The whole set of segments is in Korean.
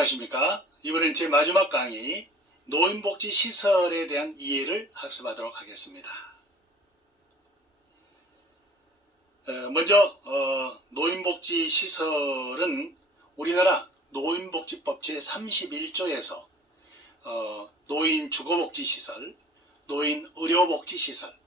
안녕하십니까. 이번엔 제 마지막 강의 노인복지시설에 대한 이해를 학습하도록 하겠습니다. 먼저 노인복지시설은 우리나라 노인복지법 제31조에서 노인주거복지시설, 노인의료복지시설,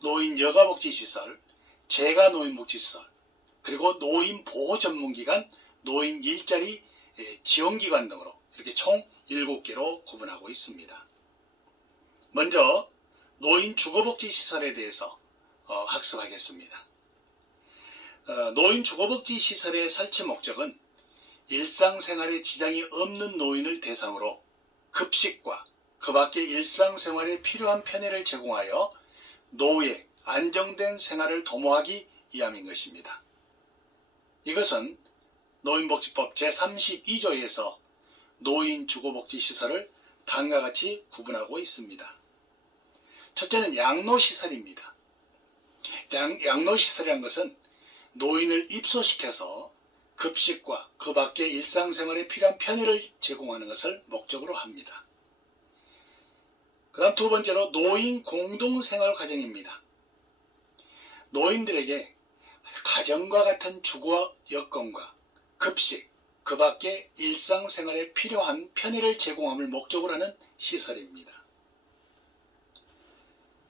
노인여가복지시설, 재가노인복지시설, 그리고 노인보호전문기관, 노인일자리 지원기관 등으로 이렇게 총 7개로 구분하고 있습니다. 먼저 노인주거복지시설에 대해서 학습하겠습니다. 노인주거복지시설의 설치 목적은 일상생활에 지장이 없는 노인을 대상으로 급식과 그 밖의 일상생활에 필요한 편의를 제공하여 노후에 안정된 생활을 도모하기 위함인 것입니다. 이것은 노인복지법 제32조에서 노인주거복지시설을 다음과 같이 구분하고 있습니다. 첫째는 양로시설입니다. 양로시설이라는 것은 노인을 입소시켜서 급식과 그 밖의 일상생활에 필요한 편의를 제공하는 것을 목적으로 합니다. 그 다음 두 번째로 노인공동생활과정입니다. 노인들에게 가정과 같은 주거 여건과 급식, 그 밖의 일상생활에 필요한 편의를 제공함을 목적으로 하는 시설입니다.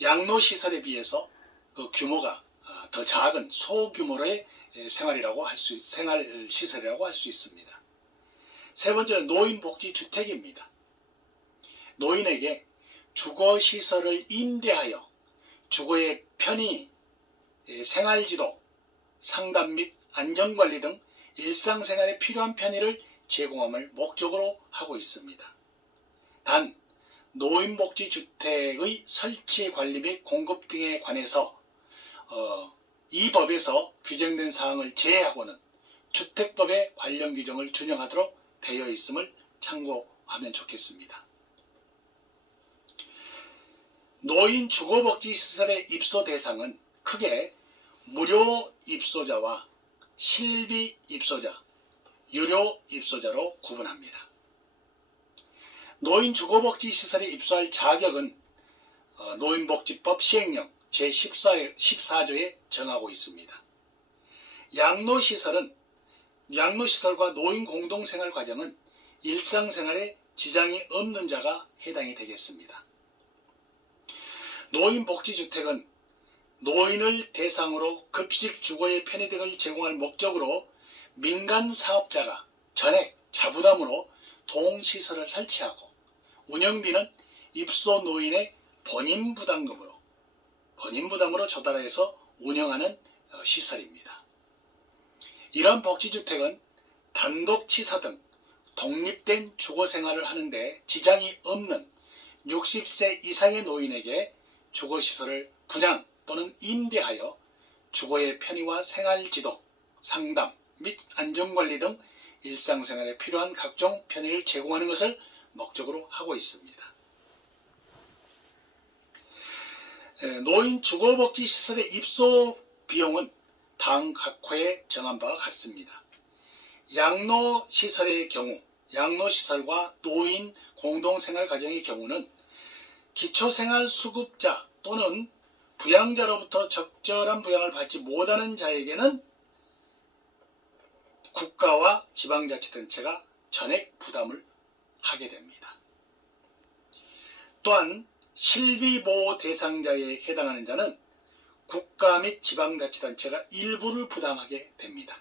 양로시설에 비해서 그 규모가 더 작은 소규모의 생활시설이라고 할 수 있습니다. 세 번째는 노인복지주택입니다. 노인에게 주거시설을 임대하여 주거의 편의, 생활지도, 상담 및 안전관리 등 일상생활에 필요한 편의를 제공함을 목적으로 하고 있습니다. 단, 노인복지주택의 설치, 관리 및 공급 등에 관해서 이 법에서 규정된 사항을 제외하고는 주택법의 관련 규정을 준용하도록 되어 있음을 참고하면 좋겠습니다. 노인주거복지시설의 입소 대상은 크게 무료 입소자와 실비 입소자, 유료 입소자로 구분합니다. 노인주거복지시설에 입소할 자격은 노인복지법 시행령 제14조에 정하고 있습니다. 양로시설과 노인공동생활과정은 일상생활에 지장이 없는 자가 해당이 되겠습니다. 노인복지주택은 노인을 대상으로 급식, 주거의 편의 등을 제공할 목적으로 민간 사업자가 전액 자부담으로 동시설을 설치하고 운영비는 입소 노인의 본인 부담으로 조달해서 운영하는 시설입니다. 이러한 복지주택은 단독치사 등 독립된 주거생활을 하는데 지장이 없는 60세 이상의 노인에게 주거시설을 분양 또는 임대하여 주거의 편의와 생활지도, 상담 및 안전관리 등 일상생활에 필요한 각종 편의를 제공하는 것을 목적으로 하고 있습니다. 노인주거복지시설의 입소 비용은 다음 각 호에 정한 바와 같습니다. 양로시설의 경우, 양로시설과 노인 공동생활가정의 경우는 기초생활수급자 또는 부양자로부터 적절한 부양을 받지 못하는 자에게는 국가와 지방자치단체가 전액 부담을 하게 됩니다. 또한 실비보호 대상자에 해당하는 자는 국가 및 지방자치단체가 일부를 부담하게 됩니다.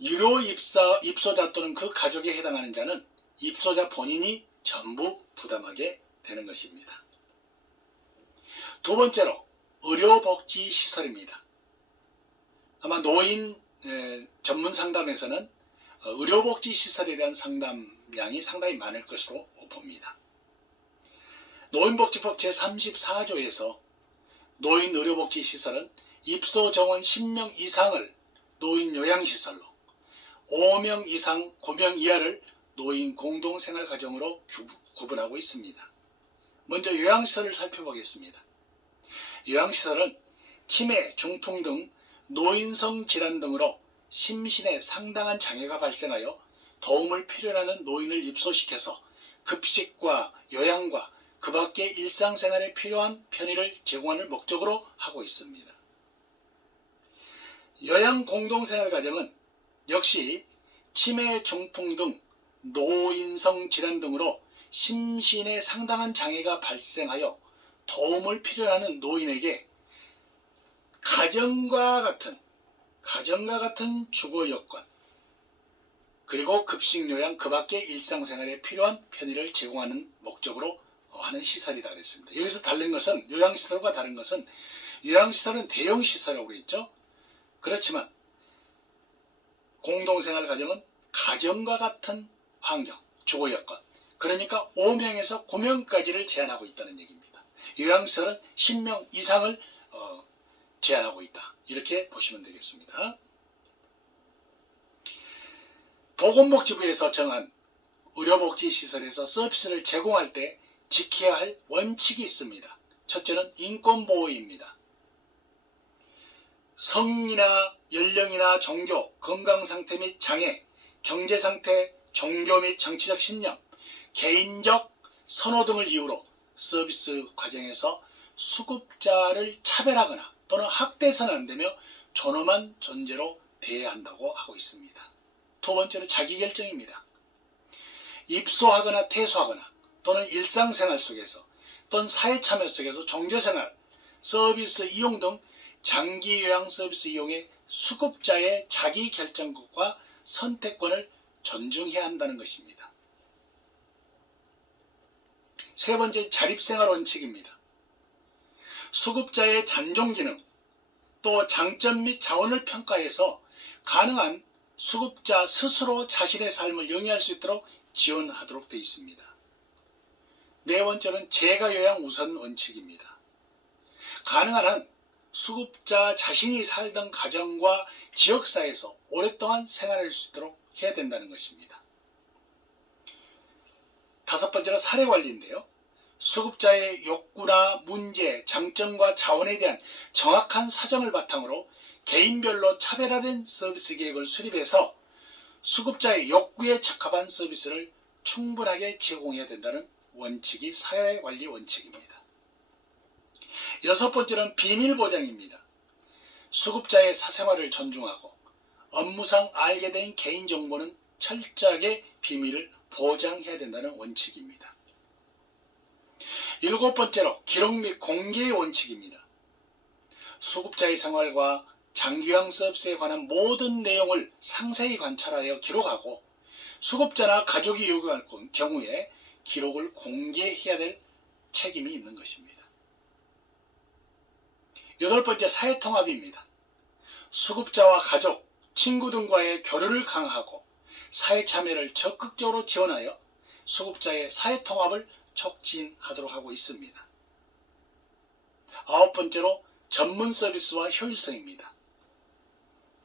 유료 입소자 또는 그 가족에 해당하는 자는 입소자 본인이 전부 부담하게 되는 것입니다. 두 번째로 의료복지시설입니다. 아마 노인 전문 상담에서는 의료복지시설에 대한 상담량이 상당히 많을 것으로 봅니다. 노인복지법 제34조에서 노인의료복지시설은 입소 정원 10명 이상을 노인요양시설로, 5명 이상 9명 이하를 노인공동생활가정으로 구분하고 있습니다. 먼저 요양시설을 살펴보겠습니다. 요양시설은 치매, 중풍 등 노인성 질환 등으로 심신에 상당한 장애가 발생하여 도움을 필요하는 노인을 입소시켜서 급식과 요양과 그 밖의 일상생활에 필요한 편의를 제공하는 목적으로 하고 있습니다. 요양공동생활가정은 역시 치매, 중풍 등 노인성 질환 등으로 심신에 상당한 장애가 발생하여 도움을 필요하는 노인에게 가정과 같은 주거 여건, 그리고 급식, 요양, 그 밖의 일상생활에 필요한 편의를 제공하는 목적으로 하는 시설이다 그랬습니다. 여기서 다른 것은, 요양시설과 다른 것은, 요양시설은 대형시설이라고 그랬죠. 그렇지만 공동생활 가정은 가정과 같은 환경, 주거 여건, 그러니까 5명에서 9명까지를 제한하고 있다는 얘기입니다. 요양시설은 10명 이상을 제한하고 있다, 이렇게 보시면 되겠습니다. 보건복지부에서 정한 의료복지시설에서 서비스를 제공할 때 지켜야 할 원칙이 있습니다. 첫째는 인권보호입니다. 성이나 연령이나 종교, 건강상태 및 장애, 경제상태, 종교 및 정치적 신념, 개인적 선호 등을 이유로 서비스 과정에서 수급자를 차별하거나 또는 학대해서는 안되며 존엄한 존재로 대해야 한다고 하고 있습니다. 두 번째로 자기결정입니다. 입소하거나 퇴소하거나 또는 일상생활 속에서 또는 사회참여 속에서 종교생활, 서비스 이용 등 장기요양 서비스 이용의 수급자의 자기결정권과 선택권을 존중해야 한다는 것입니다. 세 번째, 자립생활 원칙입니다. 수급자의 잔존기능, 또 장점 및 자원을 평가해서 가능한 수급자 스스로 자신의 삶을 영위할 수 있도록 지원하도록 되어 있습니다. 네 번째는 재가요양 우선 원칙입니다. 가능한 한 수급자 자신이 살던 가정과 지역사회에서 오랫동안 생활할 수 있도록 해야 된다는 것입니다. 다섯 번째는 사례관리인데요. 수급자의 욕구나 문제, 장점과 자원에 대한 정확한 사정을 바탕으로 개인별로 차별화된 서비스 계획을 수립해서 수급자의 욕구에 적합한 서비스를 충분하게 제공해야 된다는 원칙이 사회관리 원칙입니다. 여섯 번째는 비밀보장입니다. 수급자의 사생활을 존중하고 업무상 알게 된 개인정보는 철저하게 비밀을 보장해야 된다는 원칙입니다. 일곱 번째로 기록 및 공개의 원칙입니다. 수급자의 생활과 장기요양 서비스에 관한 모든 내용을 상세히 관찰하여 기록하고 수급자나 가족이 요구할 경우에 기록을 공개해야 될 책임이 있는 것입니다. 여덟 번째, 사회통합입니다. 수급자와 가족, 친구 등과의 교류를 강화하고 사회참여를 적극적으로 지원하여 수급자의 사회통합을 촉진하도록 하고 있습니다. 아홉 번째로 전문 서비스와 효율성입니다.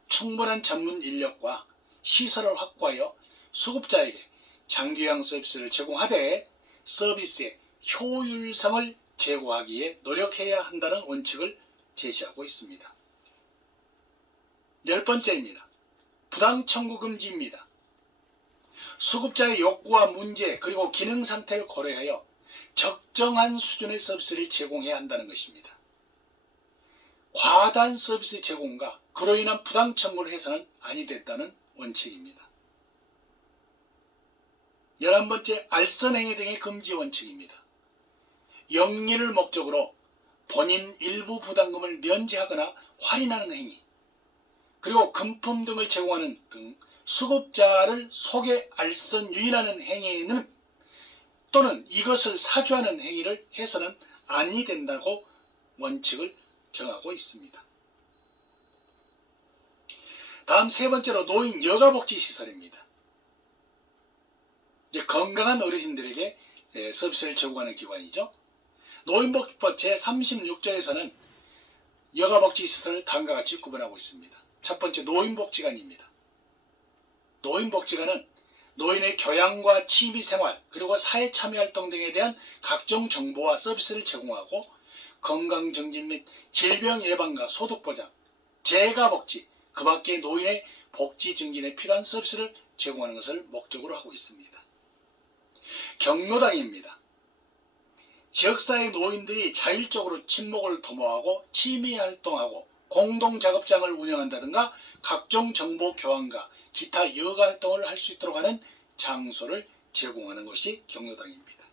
충분한 전문 인력과 시설을 확보하여 수급자에게 장기요양 서비스를 제공하되 서비스의 효율성을 제고하기 위해 노력해야 한다는 원칙을 제시하고 있습니다. 열 번째입니다. 부당 청구 금지입니다. 수급자의 욕구와 문제 그리고 기능 상태를 고려하여 적정한 수준의 서비스를 제공해야 한다는 것입니다. 과다한 서비스 제공과 그로 인한 부당 청구를 해서는 아니 된다는 원칙입니다. 11번째, 알선행위 등의 금지 원칙입니다. 영리를 목적으로 본인 일부 부담금을 면제하거나 할인하는 행위, 그리고 금품 등을 제공하는 등 수급자를 속에 알선 유인하는 행위는 또는 이것을 사주하는 행위를 해서는 아니 된다고 원칙을 정하고 있습니다. 다음 세 번째로 노인 여가복지시설입니다. 이제 건강한 어르신들에게 서비스를 제공하는 기관이죠. 노인복지법 제36조에서는 여가복지시설을 다음과 같이 구분하고 있습니다. 첫 번째, 노인복지관입니다. 노인복지관은 노인의 교양과 취미생활 그리고 사회참여활동 등에 대한 각종 정보와 서비스를 제공하고 건강증진 및 질병 예방과 소득보장, 재가복지, 그 밖에 노인의 복지 증진에 필요한 서비스를 제공하는 것을 목적으로 하고 있습니다. 경로당입니다. 지역사회 노인들이 자율적으로 친목을 도모하고 취미활동하고 공동작업장을 운영한다든가 각종 정보 교환과 기타 여가활동을 할 수 있도록 하는 장소를 제공하는 것이 경로당입니다.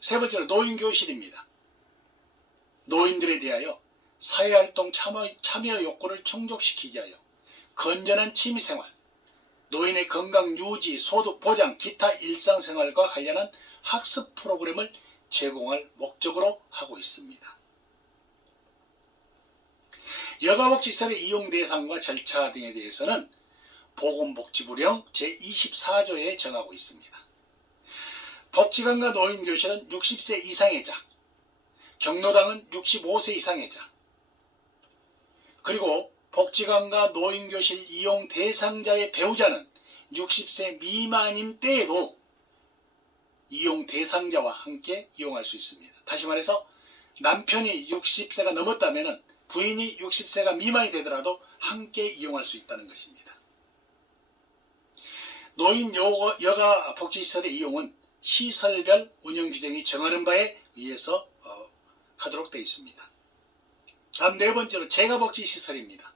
세 번째로 노인교실입니다. 노인들에 대하여 사회활동 참여 욕구를 충족시키기 위하여 건전한 취미생활, 노인의 건강 유지, 소득 보장, 기타 일상생활과 관련한 학습 프로그램을 제공할 목적으로 하고 있습니다. 여가복지시설의 이용 대상과 절차 등에 대해서는 보건복지부령 제24조에 정하고 있습니다. 복지관과 노인교실은 60세 이상의 자, 경로당은 65세 이상의 자, 그리고 복지관과 노인교실 이용 대상자의 배우자는 60세 미만인 때에도 이용 대상자와 함께 이용할 수 있습니다. 다시 말해서 남편이 60세가 넘었다면 부인이 60세가 미만이 되더라도 함께 이용할 수 있다는 것입니다. 노인 여가 복지시설의 이용은 시설별 운영 규정이 정하는 바에 의해서 하도록 되어 있습니다. 다음 네 번째로 재가복지시설입니다.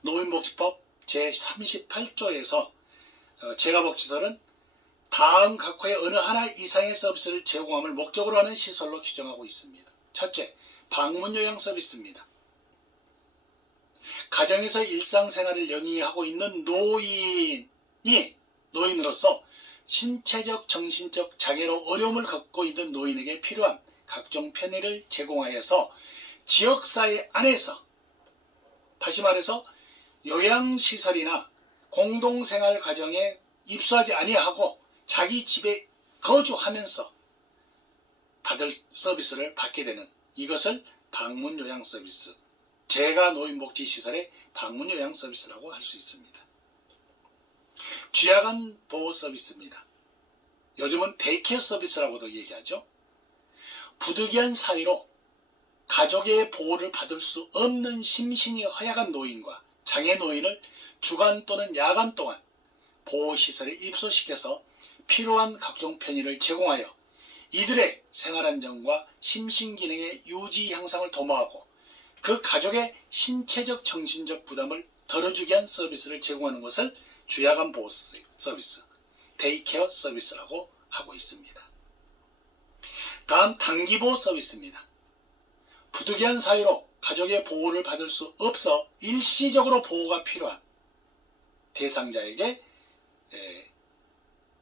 노인복지법 제38조에서 재가복지시설은 다음 각호의 어느 하나 이상의 서비스를 제공함을 목적으로 하는 시설로 규정하고 있습니다. 첫째, 방문요양 서비스입니다. 가정에서 일상생활을 영위하고 있는 노인으로서 신체적, 정신적 장애로 어려움을 겪고 있는 노인에게 필요한 각종 편의를 제공하여서 지역사회 안에서, 다시 말해서 요양시설이나 공동생활 가정에 입소하지 아니하고 자기 집에 거주하면서 받을 서비스를 받게 되는 이것을 방문요양 서비스, 재가 노인복지시설의 방문요양 서비스라고 할 수 있습니다. 취약한 보호 서비스입니다. 요즘은 데이케어 서비스라고도 얘기하죠. 부득이한 사유로 가족의 보호를 받을 수 없는 심신이 허약한 노인과 장애 노인을 주간 또는 야간 동안 보호시설에 입소시켜서 필요한 각종 편의를 제공하여 이들의 생활안정과 심신기능의 유지 향상을 도모하고 그 가족의 신체적 정신적 부담을 덜어주게 한 서비스를 제공하는 것을 주야간 보호 서비스, 데이케어 서비스라고 하고 있습니다. 다음 단기보호 서비스입니다. 부득이한 사유로 가족의 보호를 받을 수 없어 일시적으로 보호가 필요한 대상자에게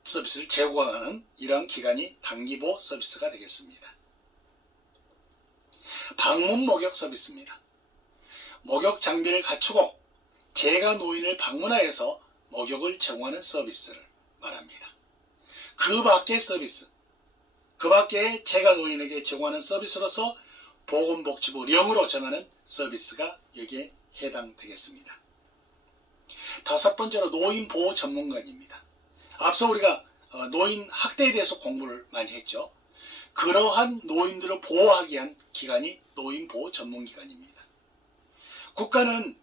서비스를 제공하는 이런 기관이 단기보호 서비스가 되겠습니다. 방문 목욕 서비스입니다. 목욕 장비를 갖추고 재가 노인을 방문하여서 목욕을 제공하는 서비스를 말합니다. 그 밖의 서비스, 그 밖에 재가 노인에게 제공하는 서비스로서 보건복지부령으로 정하는 서비스가 여기에 해당되겠습니다. 다섯 번째로 노인보호 전문관입니다. 앞서 우리가 노인 학대에 대해서 공부를 많이 했죠. 그러한 노인들을 보호하기 위한 기관이 노인보호 전문기관입니다. 국가는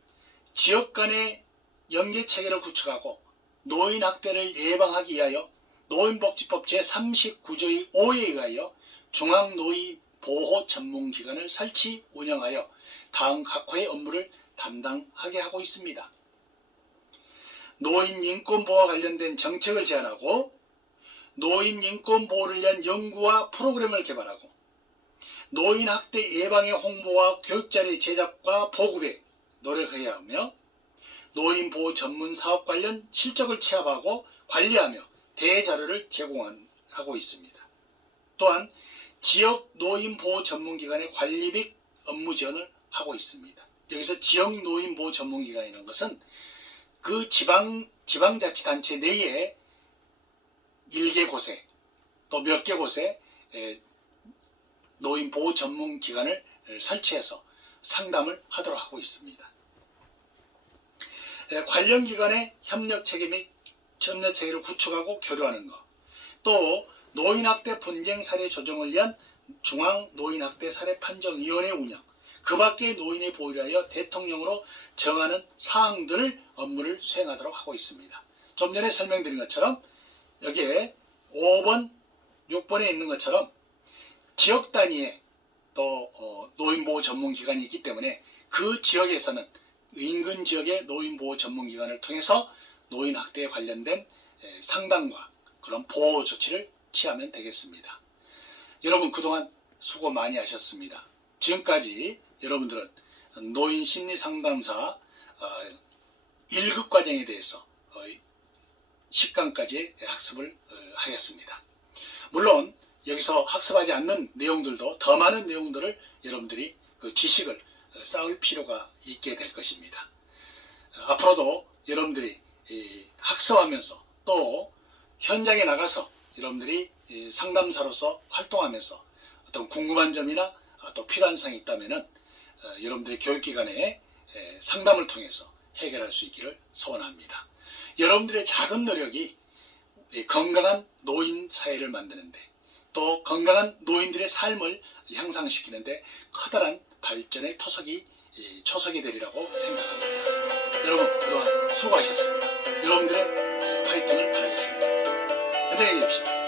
지역 간의 연계체계를 구축하고 노인 학대를 예방하기 위하여 노인복지법 제39조의 5에 의하여 중앙노인보호 전문기관을 설치 운영하여 다음 각호의 업무를 담당하게 하고 있습니다. 노인 인권보호와 관련된 정책을 제안하고 노인 인권보호를 위한 연구와 프로그램을 개발하고 노인 학대 예방의 홍보와 교육자료 제작과 보급에 노력해야 하며 노인보호 전문 사업 관련 실적을 취합하고 관리하며 대자료를 제공하고 있습니다. 또한 지역 노인보호 전문기관의 관리 및 업무 지원을 하고 있습니다. 여기서 지역 노인보호 전문기관이라는 것은 그 지방자치단체 내에 1개 곳에 또 몇 개 곳에 노인보호 전문기관을 설치해서 상담을 하도록 하고 있습니다. 관련 기관의 협력체계 및 협력체계를 구축하고 교류하는 것, 또 노인학대 분쟁 사례 조정을 위한 중앙노인학대 사례 판정위원회 운영, 그 밖에 노인의 보호를 위하여 대통령으로 정하는 사항들을 업무를 수행하도록 하고 있습니다. 좀 전에 설명드린 것처럼 여기에 5번, 6번에 있는 것처럼 지역 단위에 또 노인보호 전문기관이 있기 때문에 그 지역에서는 인근 지역의 노인보호 전문기관을 통해서 노인학대에 관련된 상담과 그런 보호 조치를 취하면 되겠습니다. 여러분 그동안 수고 많이 하셨습니다. 지금까지 여러분들은 노인 심리상담사 1급 과정에 대해서 10강까지의 학습을 하겠습니다. 물론 여기서 학습하지 않는 내용들도 더 많은 내용들을 여러분들이 그 지식을 쌓을 필요가 있게 될 것입니다. 앞으로도 여러분들이 학습하면서 또 현장에 나가서 여러분들이 상담사로서 활동하면서 어떤 궁금한 점이나 또 필요한 사항이 있다면 여러분들의 교육기관의 상담을 통해서 해결할 수 있기를 소원합니다. 여러분들의 작은 노력이 건강한 노인 사회를 만드는데 또 건강한 노인들의 삶을 향상시키는데 커다란 발전의 초석이 되리라고 생각합니다. 여러분 그동안 수고하셨습니다. 여러분들의 화이팅을 바라겠습니다. 안녕히 계십시오.